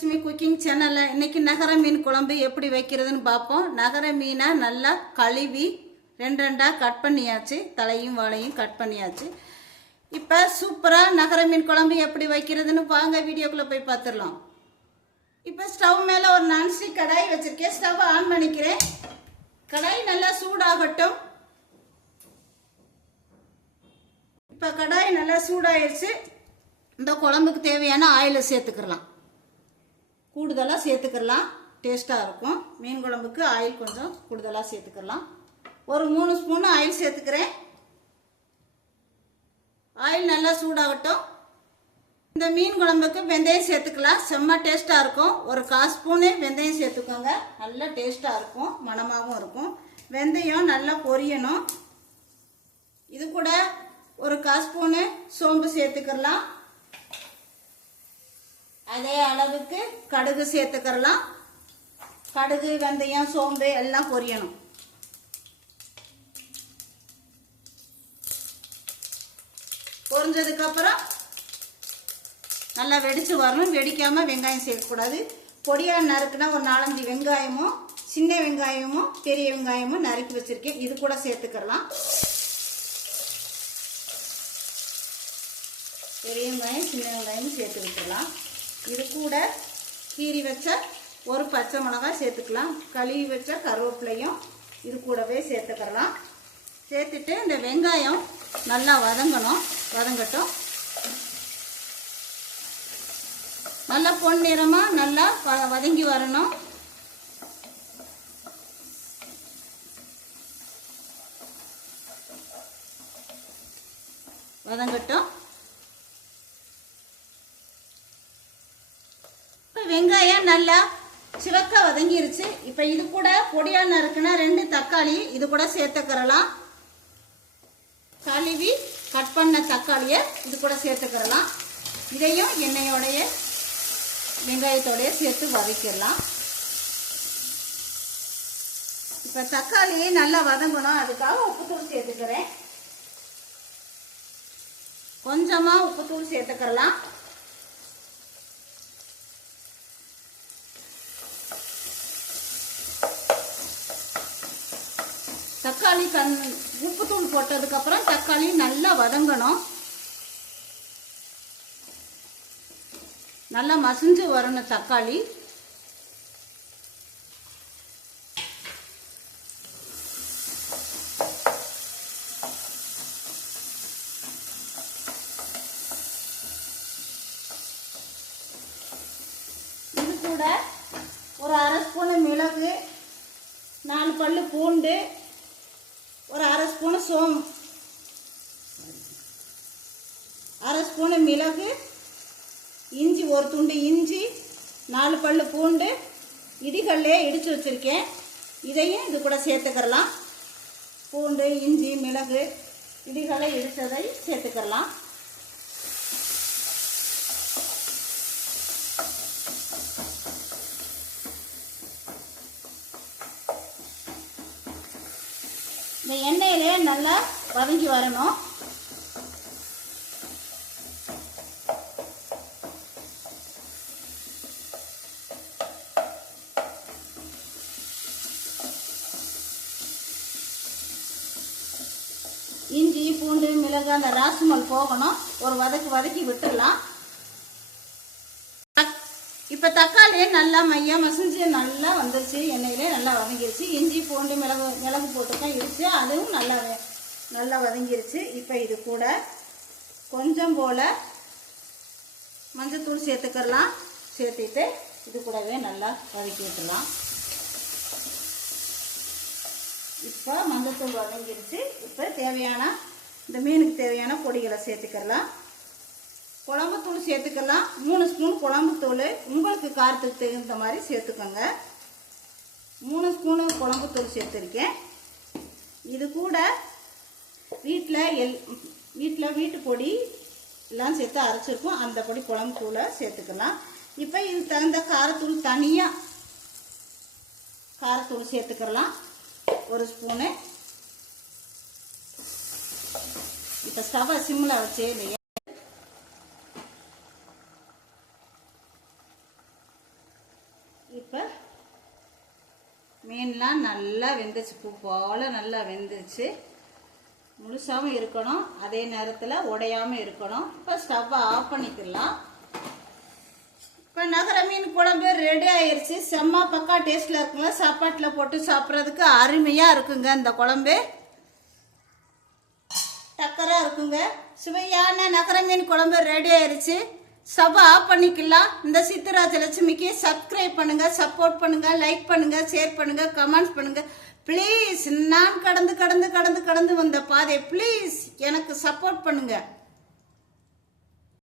Lakshmi cooking சேனலில் இன்றைக்கி நகர மீன் குழம்பு எப்படி வைக்கிறதுன்னு பார்ப்போம். நகர மீனை நல்லா கழுவி ரெண்டாக கட் பண்ணியாச்சு, தலையும் வாழையும் கட் பண்ணியாச்சு. இப்போ சூப்பராக நகர மீன் குழம்பு எப்படி வைக்கிறதுன்னு வாங்க வீடியோக்குள்ளே போய் பார்த்துடலாம். இப்போ ஸ்டவ் மேலே ஒரு நான்ஸ்டிக் கடாய் வச்சுருக்கேன். ஸ்டவ் ஆன் பண்ணிக்கிறேன். கடாய் நல்லா சூடாகட்டும். இப்போ கடாய் நல்லா சூடாகிடுச்சு. இந்த குழம்புக்கு தேவையான ஆயிலை சேர்த்துக்கலாம். கூடுதலாக சேர்த்துக்கலாம், டேஸ்ட்டாக இருக்கும். மீன் குழம்புக்கு ஆயில் கொஞ்சம் கூடுதலாக சேர்த்துக்கலாம். ஒரு 3 ஸ்பூன் ஆயில் சேர்த்துக்கிறேன். ஆயில் நல்லா சூடாகட்டும். இந்த மீன் குழம்புக்கு வெந்தயம் சேர்த்துக்கலாம், செம்ம டேஸ்ட்டாக இருக்கும். ஒரு 1/4 ஸ்பூனு வெந்தயம் சேர்த்துக்கோங்க, நல்லா டேஸ்ட்டாக இருக்கும், மணமாகவும் இருக்கும். வெந்தயம் நல்லா பொரியணும். இது கூட ஒரு 1/4 ஸ்பூனு சோம்பு சேர்த்துக்கலாம். அதே அளவுக்கு கடுகு சேர்த்துக்கலாம். கடுகு, வெந்தயம், சோம்பு எல்லாம் பொரியணும். பொரிஞ்சதுக்கு அப்புறம் நல்லா வெடிச்சு வரணும். வெடிக்காம வெங்காயம் சேர்க்கக்கூடாது. பொடியாக நறுக்குனா ஒரு 4-5 வெங்காயமும், சின்ன வெங்காயமும் பெரிய வெங்காயமும் நறுக்கி வச்சிருக்கேன், இது கூட சேர்த்துக்கலாம். பெரிய வெங்காயம் சின்ன வெங்காயமும் சேர்த்து விட்டுடலாம். இது கூட கீரி வச்ச ஒரு பச்சை மிளகாய் சேர்த்துக்கலாம். கழுவி வச்ச கருவேப்பிலையும் இது கூடவே சேர்த்துக்கலாம். சேர்த்துட்டு இந்த வெங்காயம் நல்லா வதங்கட்டும். நல்லா பொன்னிறமாக நல்லா வதங்கி வரணும். வதங்கட்டும். வெங்காயம் நல்லா சிவக்க வதங்கிருச்சு. இப்போ இது கூட பொடியா நறுக்குனா 2 தக்காளி இது கூட சேர்த்துக்கிறலாம். கழுவி கட் பண்ண தக்காளியை இது கூட சேர்த்துக்கிறலாம். இதையும் எண்ணெயோடைய வெங்காயத்தோடைய சேர்த்து வதக்கிடலாம். இப்போ தக்காளி நல்லா வதங்கணும், அதுக்காக உப்புத்தூள் சேர்த்துக்கிறேன். கொஞ்சமாக உப்புத்தூள் சேர்த்துக்கிறலாம். தக்காளி உப்புத்தூள் போட்டதுக்கப்புறம் தக்காளி நல்லா வதங்கணும். நல்லா மசிஞ்சு வரணும் தக்காளி. இது கூட ஒரு 1/2 ஸ்பூன் மிளகு, 4 பல்லு பூண்டு, ஒரு 1/2 ஸ்பூனு 1/2 ஸ்பூனு மிளகு, இஞ்சி, ஒரு துண்டு இஞ்சி, 4 பல்லு பூண்டு இடிகல்லே இடித்து வச்சுருக்கேன், இதையும் இது கூட சேர்த்துக்கலாம். பூண்டு, இஞ்சி, மிளகு இடிகளை இடித்ததை சேர்த்துக்கலாம். இந்த எண்ணெயிலே நல்லா வதங்கி வரணும். இஞ்சி, பூண்டு, மிளகு அந்த ராசுமல் போகணும். ஒரு வதக்கி விட்டுடலாம். இப்போ தக்காளி நல்லா மையா மசிஞ்சு நல்லா வந்துருச்சு, எண்ணெயிலே நல்லா வதங்கிருச்சு. இஞ்சி, பூண்டு, மிளகு போட்டுதான் இடிச்சு, அதுவும் நல்லா வதங்கிருச்சு. இப்போ இது கூட கொஞ்சம் போல் மஞ்சத்தூள் சேர்த்துக்கலாம். சேர்த்துட்டு இது கூடவே நல்லா வதக்கி விட்டுலாம். இப்போ மஞ்சத்தூள் வதங்கிருச்சு. இப்போ தேவையான இந்த மீனுக்கு தேவையான பொடிகளை சேர்த்துக்கலாம். குழம்புத்தூள் சேர்த்துக்கலாம். 3 ஸ்பூன் குழம்புத்தூள், உங்களுக்கு காரத்துக்கு தகுந்த மாதிரி சேர்த்துக்கோங்க. 3 ஸ்பூனு குழம்புத்தூள் சேர்த்துருக்கேன். இது கூட வீட்டு பொடி எல்லாம் சேர்த்து அரைச்சிருக்கோம், அந்த பொடி குழம்புத்தூளை சேர்த்துக்கலாம். இப்போ இது தகுந்த காரத்தூள் தனியாக காரத்தூள் சேர்த்துக்கலாம், 1 ஸ்பூனு. இப்போ ஸ்டவ்வை சிம்மில் வச்சே. 1 இப்போ மீன்லாம் நல்லா வெந்துச்சு, பூ போல் நல்லா வெந்துச்சு. முழுசாகவும் இருக்கணும், அதே நேரத்தில் உடையாமல் இருக்கணும். இப்போ ஸ்டவ்வை ஆஃப் பண்ணிக்கலாம். இப்போ நகர மீன் குழம்பு ரெடி ஆயிடுச்சு. செம்ம பக்கா டேஸ்ட்டில் இருக்குங்க. சாப்பாட்டில் போட்டு சாப்பிட்றதுக்கு அருமையாக இருக்குங்க. இந்த குழம்பு டக்கராக இருக்குங்க. சுவையான நகர மீன் குழம்பு ரெடி ஆயிடுச்சு. ஸ்டவ்வை ஆஃப் பண்ணிக்கலாம். இந்த சித்துராஜலட்சுமிக்கு சப்ஸ்கிரைப் பண்ணுங்கள், சப்போர்ட் பண்ணுங்கள், லைக் பண்ணுங்கள், ஷேர் பண்ணுங்கள், கமெண்ட்ஸ் பண்ணுங்கள். ப்ளீஸ், நான் கடந்து வந்த பாதை ப்ளீஸ் எனக்கு சப்போர்ட் பண்ணுங்கள்.